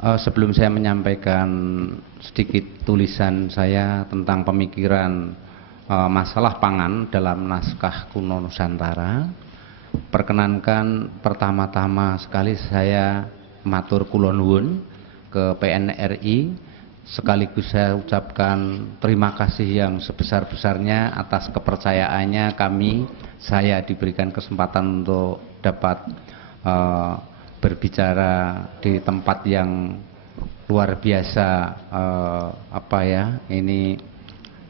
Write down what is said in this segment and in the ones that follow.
Sebelum saya menyampaikan sedikit tulisan saya tentang pemikiran masalah pangan dalam naskah kuno Nusantara, perkenankan pertama-tama sekali saya matur kula nuwun ke PNRI, sekaligus saya ucapkan terima kasih yang sebesar-besarnya atas kepercayaannya saya diberikan kesempatan untuk dapat berbicara di tempat yang luar biasa. Ini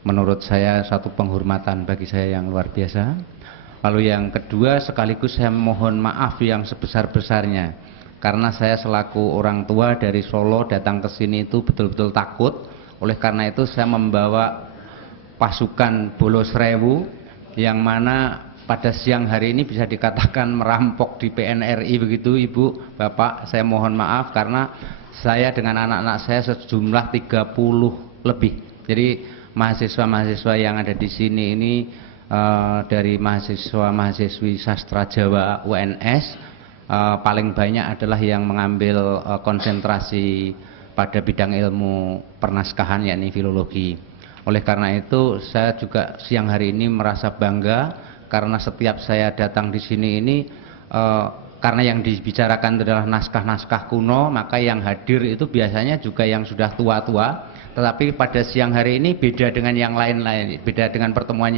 menurut saya satu penghormatan bagi saya yang luar biasa. Lalu yang kedua, sekaligus saya mohon maaf yang sebesar-besarnya karena saya selaku orang tua dari Solo datang ke sini itu betul-betul takut. Oleh karena itu saya membawa pasukan Bolos Rewu yang mana pada siang hari ini bisa dikatakan merampok di PNRI begitu. Ibu, Bapak, saya mohon maaf karena saya dengan anak-anak saya sejumlah 30 lebih. Jadi mahasiswa-mahasiswa yang ada di sini ini dari mahasiswa-mahasiswi sastra Jawa UNS, paling banyak adalah yang mengambil konsentrasi pada bidang ilmu pernaskahan, yakni filologi. Oleh karena itu saya juga siang hari ini merasa bangga karena setiap saya datang di sini ini karena yang dibicarakan adalah naskah-naskah kuno, maka yang hadir itu biasanya juga yang sudah tua-tua. Tetapi pada siang hari ini beda dengan yang lain-lain, beda dengan pertemuan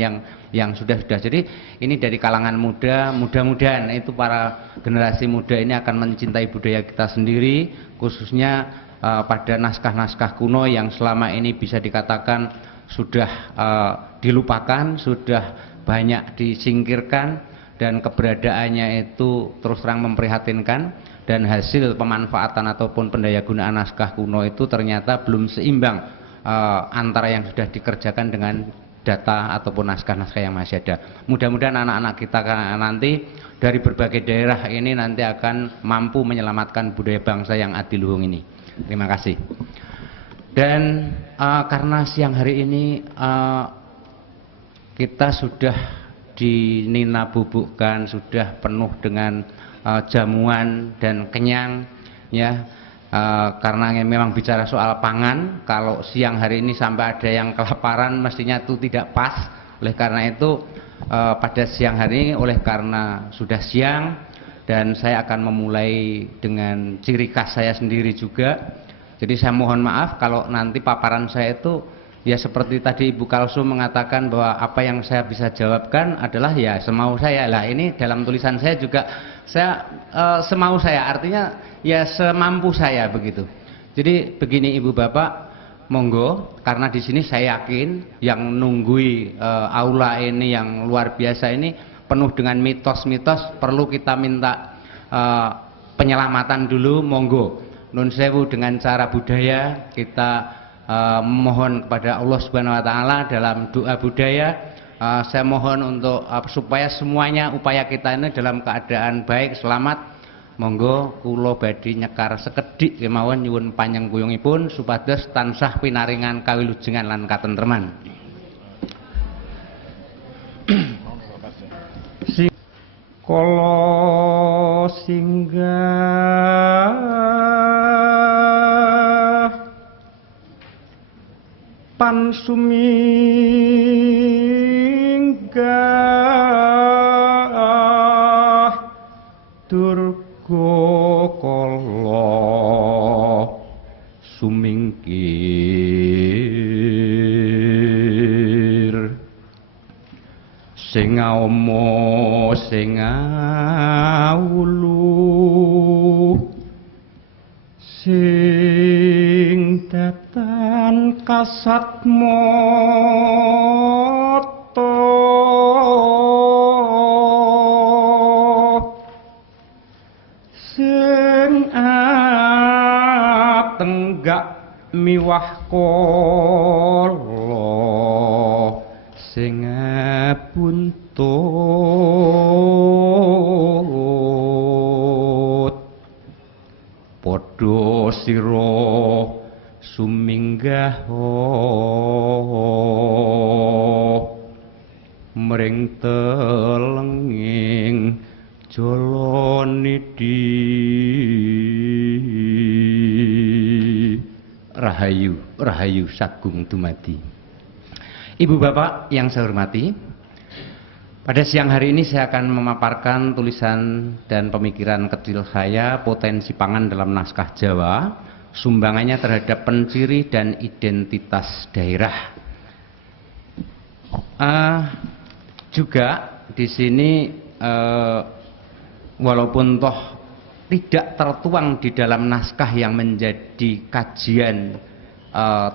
yang sudah-sudah. Jadi ini dari kalangan muda, mudah-mudahan itu para generasi muda ini akan mencintai budaya kita sendiri, khususnya pada naskah-naskah kuno yang selama ini bisa dikatakan sudah dilupakan, sudah banyak disingkirkan, dan keberadaannya itu terus terang memprihatinkan, dan hasil pemanfaatan ataupun pendayagunaan naskah kuno itu ternyata belum seimbang antara yang sudah dikerjakan dengan data ataupun naskah-naskah yang masih ada. Mudah-mudahan anak-anak kita nanti dari berbagai daerah ini nanti akan mampu menyelamatkan budaya bangsa yang adiluhung ini. Terima kasih. Dan karena siang hari ini kita sudah dinina bubukkan, sudah penuh dengan jamuan dan kenyang, ya, karena memang bicara soal pangan. Kalau siang hari ini sampai ada yang kelaparan mestinya itu tidak pas. Oleh karena itu pada siang hari ini, oleh karena sudah siang dan saya akan memulai dengan ciri khas saya sendiri juga. Jadi saya mohon maaf kalau nanti paparan saya itu ya seperti tadi Ibu Kalsum mengatakan bahwa apa yang saya bisa jawabkan adalah ya semau saya. Lah ini dalam tulisan saya juga saya semau saya, artinya ya semampu saya begitu. Jadi begini Ibu Bapak, monggo, karena di sini saya yakin yang nunggui aula ini yang luar biasa ini penuh dengan mitos-mitos, perlu kita minta penyelamatan dulu, monggo. Nun sewu, dengan cara budaya kita mohon kepada Allah Subhanahu wa taala dalam doa budaya. Saya mohon untuk supaya semuanya upaya kita ini dalam keadaan baik, selamat. Monggo kula badhe nyekar sekedhik kemawon nyuwun panjenenganipun supados tansah pinaringan kawilujengan lan katentreman. Kala singgah pansuminggah durga kala sumingkir sing ama sing awulu sing datan kasat mata sing atenggak miwah kala sing buntut padha sira suminggah mring telenging jala nidhi Rahayu, Rahayu Sagung Dumadi. Ibu bapak yang saya hormati, pada siang hari ini saya akan memaparkan tulisan dan pemikiran kecil saya, Potensi Pangan dalam Naskah Jawa, sumbangannya terhadap penciri dan identitas daerah. Juga di sini walaupun toh tidak tertuang di dalam naskah yang menjadi kajian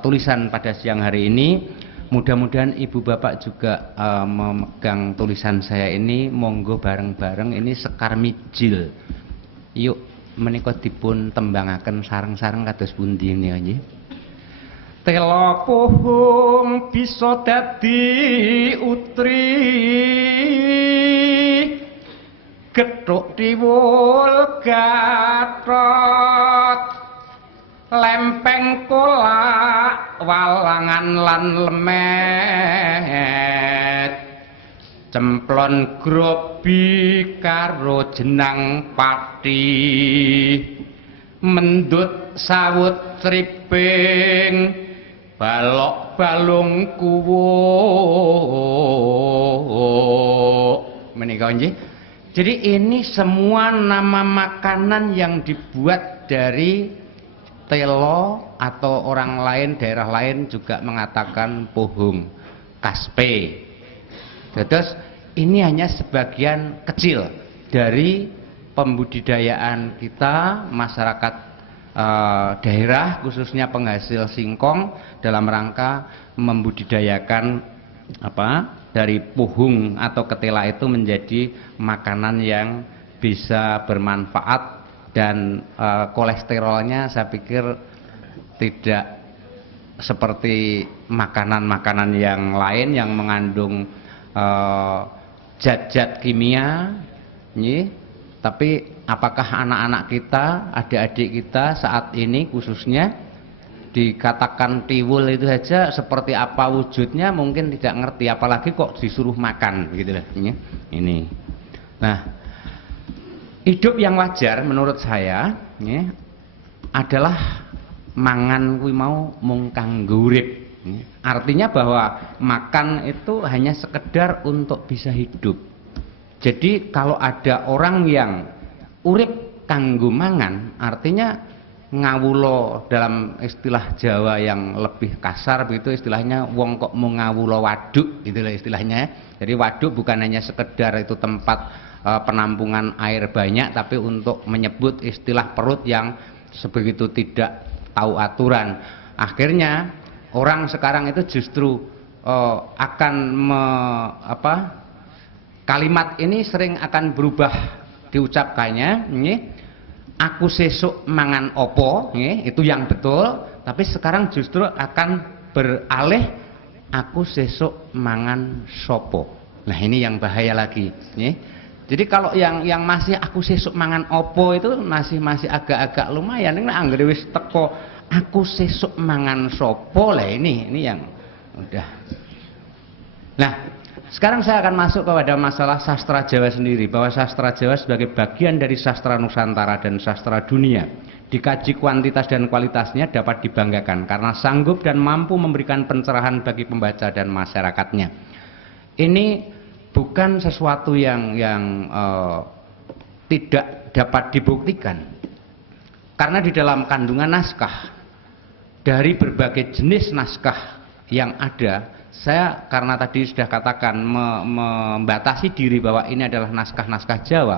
tulisan pada siang hari ini, mudah-mudahan ibu bapak juga memegang tulisan saya ini, monggo bareng-bareng ini sekar mijil. Yuk menika dipun tembangaken sareng-sareng kados pundi niki. Tela puhung bisa dadi utri, gethuk tiwul gatot, lempeng kolak walangan lan lemet, cemplon grobi karo jenang pati, mendut sawut triping, balok balung kuwuk menika nggih. Jadi ini semua nama makanan yang dibuat dari telo, atau orang lain, daerah lain juga mengatakan pohung, kaspe. Terus ini hanya sebagian kecil dari pembudidayaan kita, masyarakat daerah khususnya penghasil singkong dalam rangka membudidayakan dari pohung atau ketela itu menjadi makanan yang bisa bermanfaat dan kolesterolnya saya pikir tidak seperti makanan-makanan yang lain yang mengandung zat-zat kimia, tapi apakah anak-anak kita, adik-adik kita saat ini khususnya dikatakan tiwul itu saja seperti apa wujudnya mungkin tidak ngerti, apalagi kok disuruh makan gitu lah ini. Nah, hidup yang wajar menurut saya adalah mangan kuwi mau mung kanggo urip. Artinya bahwa makan itu hanya sekedar untuk bisa hidup. Jadi kalau ada orang yang urip kanggo mangan, artinya ngawulo dalam istilah Jawa yang lebih kasar begitu istilahnya, wong kok mau ngawulo waduk gitu lah istilahnya. Jadi waduk bukan hanya sekedar itu tempat penampungan air banyak, tapi untuk menyebut istilah perut yang sebegitu tidak tahu aturan. Akhirnya orang sekarang itu justru akan kalimat ini sering akan berubah diucapkannya, aku sesuk mangan opo, itu yang betul, tapi sekarang justru akan beralih aku sesuk mangan sopo. Nah ini yang bahaya lagi. Jadi kalau yang masih aku sesuk mangan opo itu masih agak-agak lumayan. Ini anggere wis teko aku sesuk mangan sopo lah, ini yang udah. Nah, sekarang saya akan masuk kepada masalah sastra Jawa sendiri, bahwa sastra Jawa sebagai bagian dari sastra Nusantara dan sastra dunia, dikaji kuantitas dan kualitasnya dapat dibanggakan karena sanggup dan mampu memberikan pencerahan bagi pembaca dan masyarakatnya. Ini bukan sesuatu yang tidak dapat dibuktikan, karena di dalam kandungan naskah dari berbagai jenis naskah yang ada, saya karena tadi sudah katakan membatasi diri bahwa ini adalah naskah-naskah Jawa,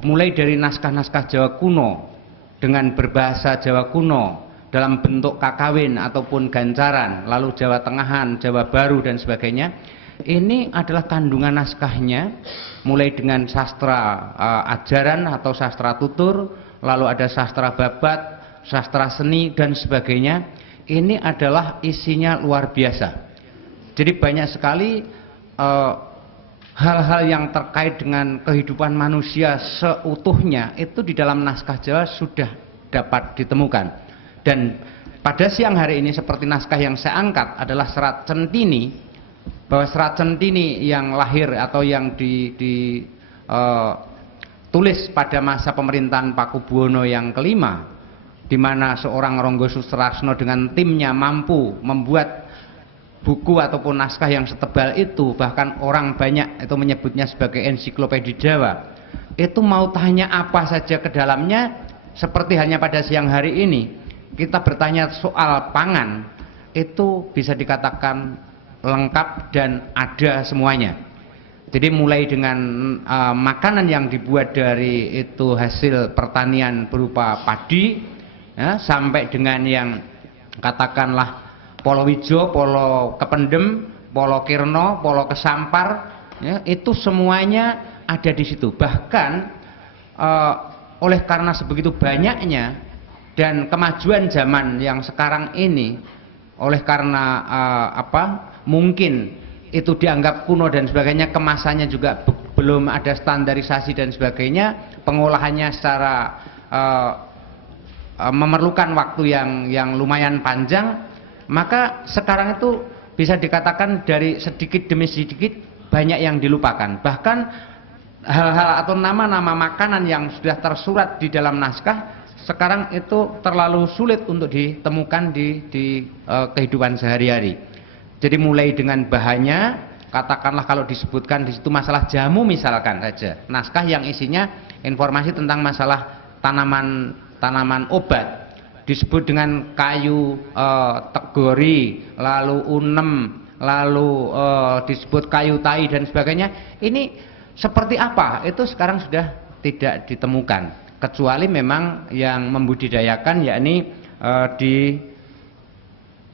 mulai dari naskah-naskah Jawa kuno dengan berbahasa Jawa kuno dalam bentuk kakawin ataupun gancaran, lalu Jawa Tengahan, Jawa Baru dan sebagainya. Ini adalah kandungan naskahnya, mulai dengan sastra ajaran atau sastra tutur, lalu ada sastra babat, sastra seni dan sebagainya. Ini adalah isinya luar biasa. Jadi banyak sekali hal-hal yang terkait dengan kehidupan manusia seutuhnya itu di dalam naskah Jawa sudah dapat ditemukan. Dan pada siang hari ini seperti naskah yang saya angkat adalah Serat Centini, bahwa Serat Centini yang lahir atau yang ditulis pada masa pemerintahan Pakubuwono yang kelima, di mana seorang Ronggo Sustrasno dengan timnya mampu membuat buku ataupun naskah yang setebal itu, bahkan orang banyak itu menyebutnya sebagai ensiklopedia Jawa. Itu mau tanya apa saja ke dalamnya, seperti hanya pada siang hari ini kita bertanya soal pangan, itu bisa dikatakan lengkap dan ada semuanya. Jadi mulai dengan makanan yang dibuat dari itu hasil pertanian berupa padi, ya, sampai dengan yang katakanlah polo wijo, polo kependem, polo kirno, polo kesampar, ya, itu semuanya ada di situ. Bahkan oleh karena sebegitu banyaknya dan kemajuan zaman yang sekarang ini, oleh karena mungkin itu dianggap kuno dan sebagainya, kemasannya juga belum ada standarisasi dan sebagainya, pengolahannya secara memerlukan waktu yang lumayan panjang, maka sekarang itu bisa dikatakan dari sedikit demi sedikit banyak yang dilupakan. Bahkan hal-hal atau nama-nama makanan yang sudah tersurat di dalam naskah sekarang itu terlalu sulit untuk ditemukan di kehidupan sehari-hari. Jadi mulai dengan bahannya, katakanlah kalau disebutkan di situ masalah jamu misalkan saja, naskah yang isinya informasi tentang masalah tanaman obat, disebut dengan kayu tegori, lalu unem, lalu disebut kayu tai dan sebagainya. Ini seperti apa? Itu sekarang sudah tidak ditemukan, kecuali memang yang membudidayakan, yakni di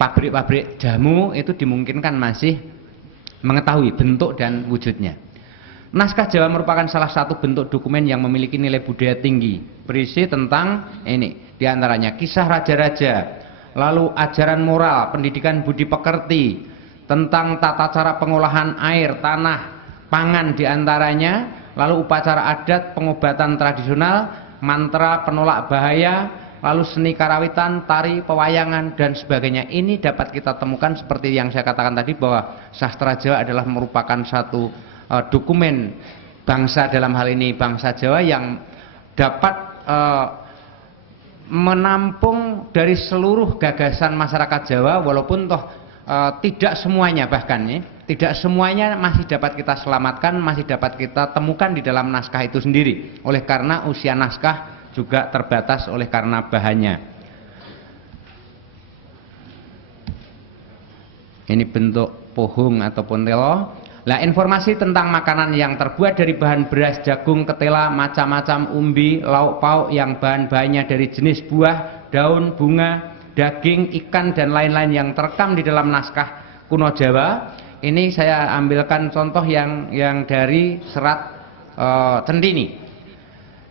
pabrik-pabrik jamu itu dimungkinkan masih mengetahui bentuk dan wujudnya. Naskah Jawa merupakan salah satu bentuk dokumen yang memiliki nilai budaya tinggi, berisi tentang ini diantaranya kisah raja-raja, lalu ajaran moral, pendidikan budi pekerti, tentang tata cara pengolahan air, tanah, pangan diantaranya, lalu upacara adat, pengobatan tradisional, mantra penolak bahaya, lalu seni karawitan, tari, pewayangan dan sebagainya. Ini dapat kita temukan seperti yang saya katakan tadi, bahwa sastra Jawa adalah merupakan satu dokumen bangsa, dalam hal ini bangsa Jawa, yang dapat menampung dari seluruh gagasan masyarakat Jawa, walaupun toh tidak semuanya, bahkan ya, tidak semuanya masih dapat kita selamatkan, masih dapat kita temukan di dalam naskah itu sendiri, oleh karena usia naskah juga terbatas oleh karena bahannya. Ini bentuk pohung ataupun telo. Nah, informasi tentang makanan yang terbuat dari bahan beras, jagung, ketela, macam-macam umbi, lauk pauk yang bahan-bahannya dari jenis buah, daun, bunga, daging, ikan dan lain-lain yang terekam di dalam naskah kuno Jawa. Ini saya ambilkan contoh yang dari serat Centini.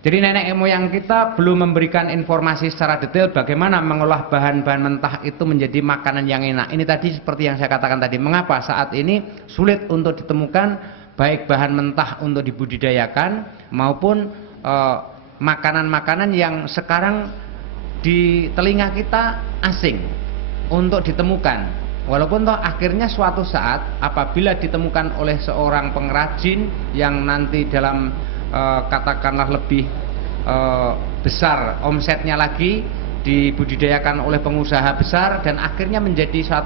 Jadi nenek moyang kita belum memberikan informasi secara detail bagaimana mengolah bahan-bahan mentah itu menjadi makanan yang enak. Ini tadi seperti yang saya katakan tadi, mengapa saat ini sulit untuk ditemukan baik bahan mentah untuk dibudidayakan maupun makanan-makanan yang sekarang di telinga kita asing untuk ditemukan. Walaupun toh akhirnya suatu saat apabila ditemukan oleh seorang pengrajin yang nanti dalam katakanlah lebih besar omsetnya lagi, dibudidayakan oleh pengusaha besar, dan akhirnya menjadi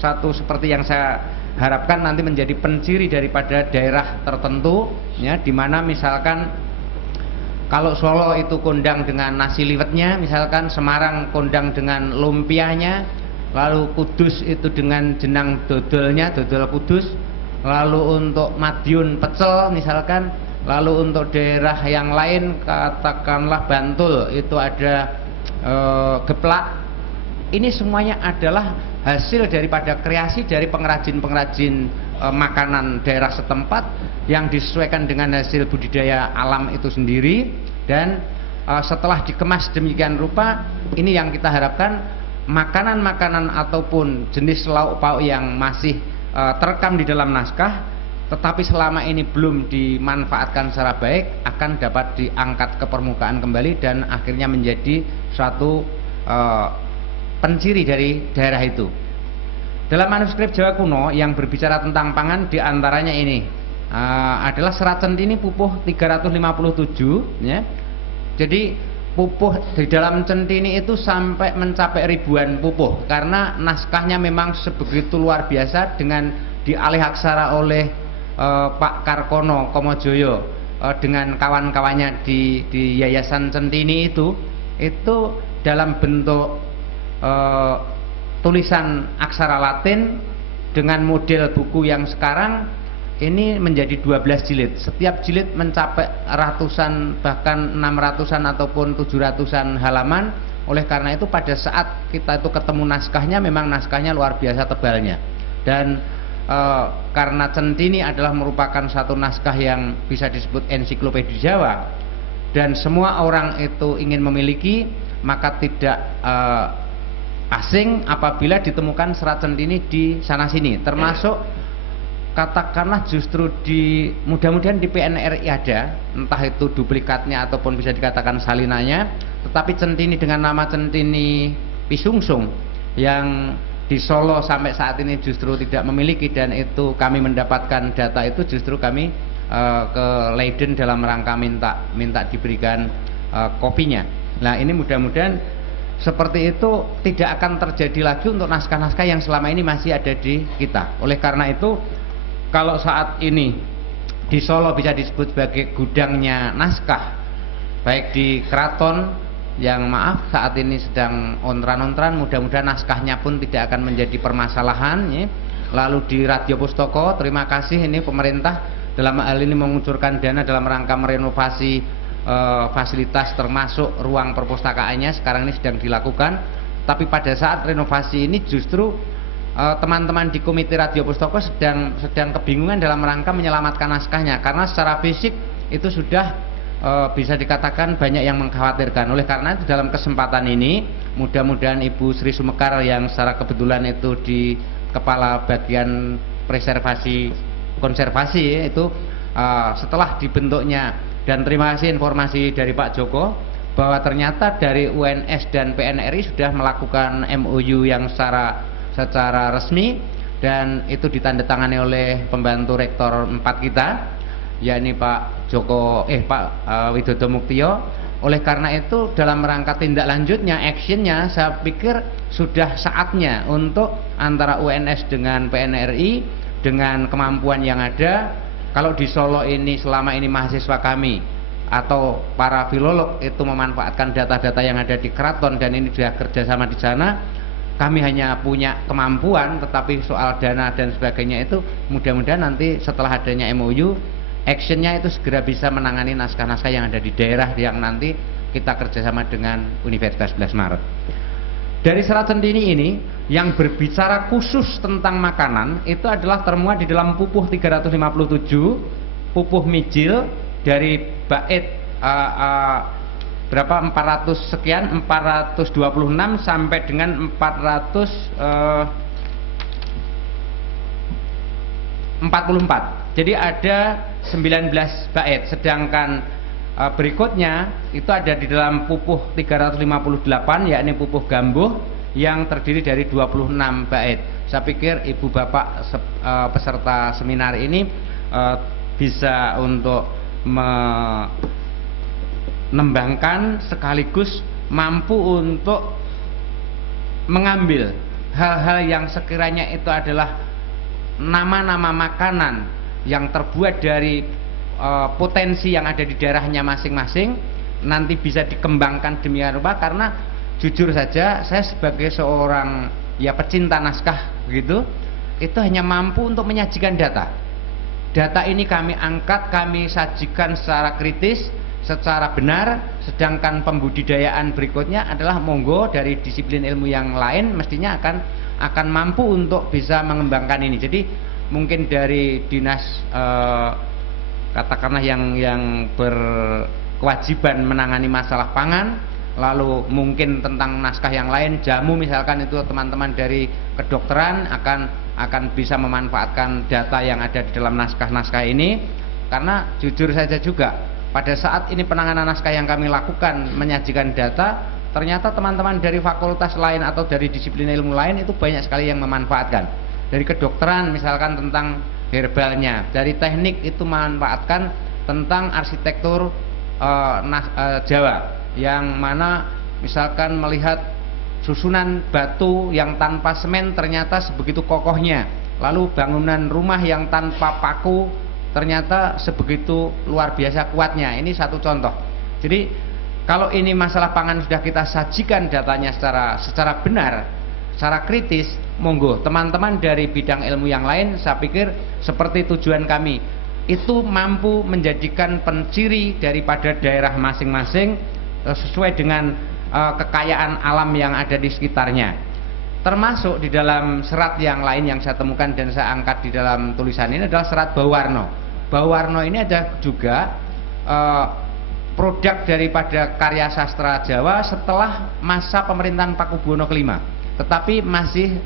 satu seperti yang saya harapkan nanti menjadi penciri daripada daerah tertentu, ya, dimana misalkan kalau Solo itu kondang dengan nasi liwetnya, misalkan Semarang kondang dengan lumpianya, lalu Kudus itu dengan jenang dodolnya, dodol Kudus, lalu untuk Madiun pecel misalkan, lalu untuk daerah yang lain katakanlah Bantul itu ada geplak. Ini semuanya adalah hasil daripada kreasi dari pengrajin-pengrajin makanan daerah setempat yang disesuaikan dengan hasil budidaya alam itu sendiri, dan setelah dikemas demikian rupa, ini yang kita harapkan makanan-makanan ataupun jenis lauk pauk yang masih terekam di dalam naskah tetapi selama ini belum dimanfaatkan secara baik akan dapat diangkat ke permukaan kembali dan akhirnya menjadi suatu penciri dari daerah itu. Dalam manuskrip Jawa kuno yang berbicara tentang pangan diantaranya ini adalah serat Centini pupuh 357, ya. Jadi pupuh di dalam centini itu sampai mencapai ribuan pupuh karena naskahnya memang sebegitu luar biasa dengan dialih aksara oleh Pak Karkono Komojoyo dengan kawan-kawannya di Yayasan Centini itu dalam bentuk tulisan aksara Latin dengan model buku yang sekarang ini menjadi 12 jilid. Setiap jilid mencapai ratusan bahkan 600-an ataupun 700-an halaman. Oleh karena itu pada saat kita itu ketemu naskahnya memang naskahnya luar biasa tebalnya. Dan karena Centini adalah merupakan satu naskah yang bisa disebut ensiklopedia Jawa dan semua orang itu ingin memiliki, maka tidak asing apabila ditemukan serat Centini di sana sini, termasuk katakanlah justru mudah-mudahan di PNRI ada, entah itu duplikatnya ataupun bisa dikatakan salinannya, tetapi Centini dengan nama Centini Pisungsung yang di Solo sampai saat ini justru tidak memiliki, dan itu kami mendapatkan data itu justru kami ke Leiden dalam rangka minta diberikan kopinya. Nah ini mudah-mudahan seperti itu tidak akan terjadi lagi untuk naskah-naskah yang selama ini masih ada di kita. Oleh karena itu kalau saat ini di Solo bisa disebut sebagai gudangnya naskah, baik di keraton yang maaf saat ini sedang ontran-ontran, mudah-mudahan naskahnya pun tidak akan menjadi permasalahan ya. Lalu di Radio Pustaka, terima kasih ini pemerintah dalam hal ini mengucurkan dana dalam rangka merenovasi fasilitas termasuk ruang perpustakaannya, sekarang ini sedang dilakukan. Tapi pada saat renovasi ini justru teman-teman di Komite Radio Pustaka sedang kebingungan dalam rangka menyelamatkan naskahnya karena secara fisik itu sudah bisa dikatakan banyak yang mengkhawatirkan. Oleh karena itu dalam kesempatan ini mudah-mudahan Ibu Sri Sumekar yang secara kebetulan itu di kepala bagian konservasi itu setelah dibentuknya, dan terima kasih informasi dari Pak Joko bahwa ternyata dari UNS dan PNRI sudah melakukan MOU yang secara resmi, dan itu ditandatangani oleh pembantu rektor 4 kita, yakni Pak Widodo Muktio. Oleh karena itu dalam rangka tindak lanjutnya, actionnya, saya pikir sudah saatnya untuk antara UNS dengan PNRI dengan kemampuan yang ada. Kalau di Solo ini selama ini mahasiswa kami atau para filolog itu memanfaatkan data-data yang ada di keraton dan ini sudah kerjasama di sana, kami hanya punya kemampuan, tetapi soal dana dan sebagainya itu mudah-mudahan nanti setelah adanya MOU, actionnya itu segera bisa menangani naskah-naskah yang ada di daerah yang nanti kita kerjasama dengan Universitas 11 Maret. Dari serat Centini ini yang berbicara khusus tentang makanan itu adalah termuat di dalam pupuh 357, pupuh mijil dari bait berapa 400 sekian, 426 sampai dengan 444. Jadi ada 19 bait, sedangkan berikutnya itu ada di dalam pupuh 358 yakni pupuh Gambuh yang terdiri dari 26 bait. Saya pikir ibu bapak peserta seminar ini bisa untuk menembangkan sekaligus mampu untuk mengambil hal-hal yang sekiranya itu adalah nama-nama makanan yang terbuat dari potensi yang ada di daerahnya masing-masing, nanti bisa dikembangkan demikian rupa. Karena jujur saja saya sebagai seorang pecinta naskah begitu, itu hanya mampu untuk menyajikan data ini kami angkat, kami sajikan secara kritis, secara benar, sedangkan pembudidayaan berikutnya adalah monggo dari disiplin ilmu yang lain mestinya akan mampu untuk bisa mengembangkan ini. Jadi mungkin dari dinas katakanlah yang berkewajiban menangani masalah pangan, lalu mungkin tentang naskah yang lain, jamu misalkan, itu teman-teman dari kedokteran akan bisa memanfaatkan data yang ada di dalam naskah-naskah ini. Karena jujur saja juga pada saat ini penanganan naskah yang kami lakukan menyajikan data, ternyata teman-teman dari fakultas lain atau dari disiplin ilmu lain itu banyak sekali yang memanfaatkan. Dari kedokteran misalkan tentang herbalnya, dari teknik itu memanfaatkan tentang arsitektur Jawa, yang mana misalkan melihat susunan batu yang tanpa semen ternyata sebegitu kokohnya, lalu bangunan rumah yang tanpa paku ternyata sebegitu luar biasa kuatnya. Ini satu contoh. Jadi kalau ini masalah pangan sudah kita sajikan datanya secara benar, secara kritis, monggo teman-teman dari bidang ilmu yang lain, saya pikir seperti tujuan kami, itu mampu menjadikan penciri daripada daerah masing-masing sesuai dengan kekayaan alam yang ada di sekitarnya. Termasuk di dalam serat yang lain yang saya temukan dan saya angkat di dalam tulisan ini adalah serat Bauwarna. Bauwarna ini ada juga produk daripada karya sastra Jawa setelah masa pemerintahan Pakubuwono kelima, tetapi masih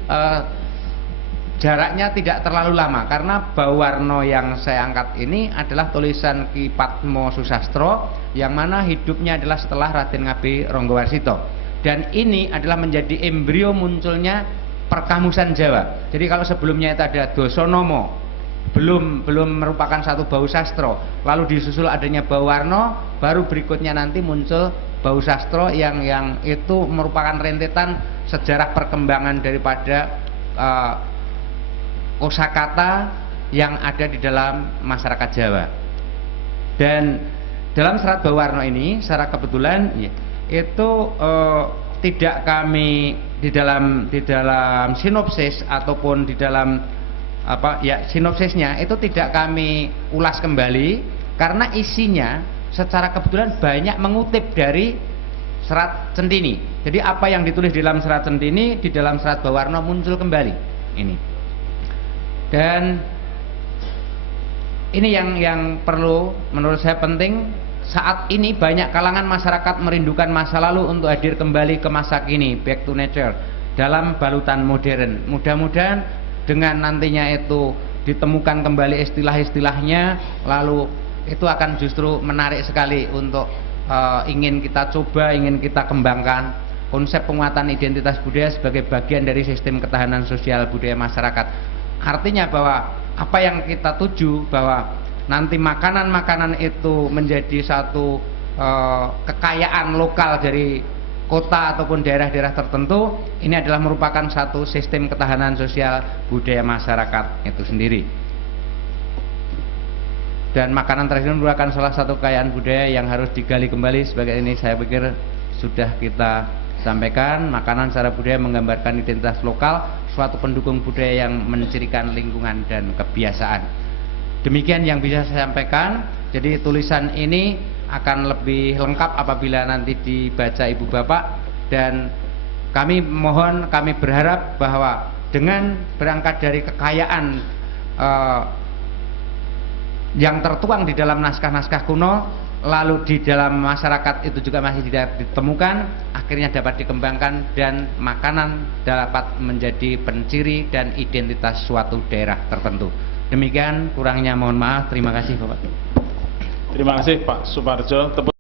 jaraknya tidak terlalu lama, karena Bauwarna yang saya angkat ini adalah tulisan Ki Padma Susastro yang mana hidupnya adalah setelah Raden Ngabei Ronggowarsito, dan ini adalah menjadi embrio munculnya perkamusan Jawa. Jadi kalau sebelumnya itu ada Dosonomo, belum merupakan satu bau sastro, lalu disusul adanya Bauwarna, baru berikutnya nanti muncul bau sastro yang itu merupakan rentetan sejarah perkembangan daripada kosakata yang ada di dalam masyarakat Jawa. Dan dalam serat Bauwarna ini secara kebetulan itu tidak kami di dalam sinopsis ataupun di dalam sinopsisnya itu tidak kami ulas kembali, karena isinya secara kebetulan banyak mengutip dari serat Centini. Jadi apa yang ditulis di dalam serat Centini di dalam serat Bauwarna muncul kembali ini. Dan ini yang perlu menurut saya penting. Saat ini banyak kalangan masyarakat merindukan masa lalu untuk hadir kembali ke masa kini, back to nature, dalam balutan modern. Mudah-mudahan dengan nantinya itu ditemukan kembali istilah-istilahnya, lalu itu akan justru menarik sekali untuk ingin kita coba, ingin kita kembangkan konsep penguatan identitas budaya sebagai bagian dari sistem ketahanan sosial budaya masyarakat. Artinya bahwa apa yang kita tuju, bahwa nanti makanan-makanan itu menjadi satu kekayaan lokal dari kota ataupun daerah-daerah tertentu, ini adalah merupakan satu sistem ketahanan sosial budaya masyarakat itu sendiri. Dan makanan tradisional merupakan salah satu kekayaan budaya yang harus digali kembali. Sebagai ini saya pikir sudah kita sampaikan. Makanan secara budaya menggambarkan identitas lokal, suatu pendukung budaya yang mencirikan lingkungan dan kebiasaan. Demikian yang bisa saya sampaikan. Jadi tulisan ini akan lebih lengkap apabila nanti dibaca ibu bapak, dan kami mohon, kami berharap bahwa dengan berangkat dari kekayaan yang tertuang di dalam naskah-naskah kuno, lalu di dalam masyarakat itu juga masih tidak ditemukan, akhirnya dapat dikembangkan dan makanan dapat menjadi penciri dan identitas suatu daerah tertentu. Demikian, kurangnya mohon maaf. Terima kasih Bapak. Terima kasih Pak Suparjo.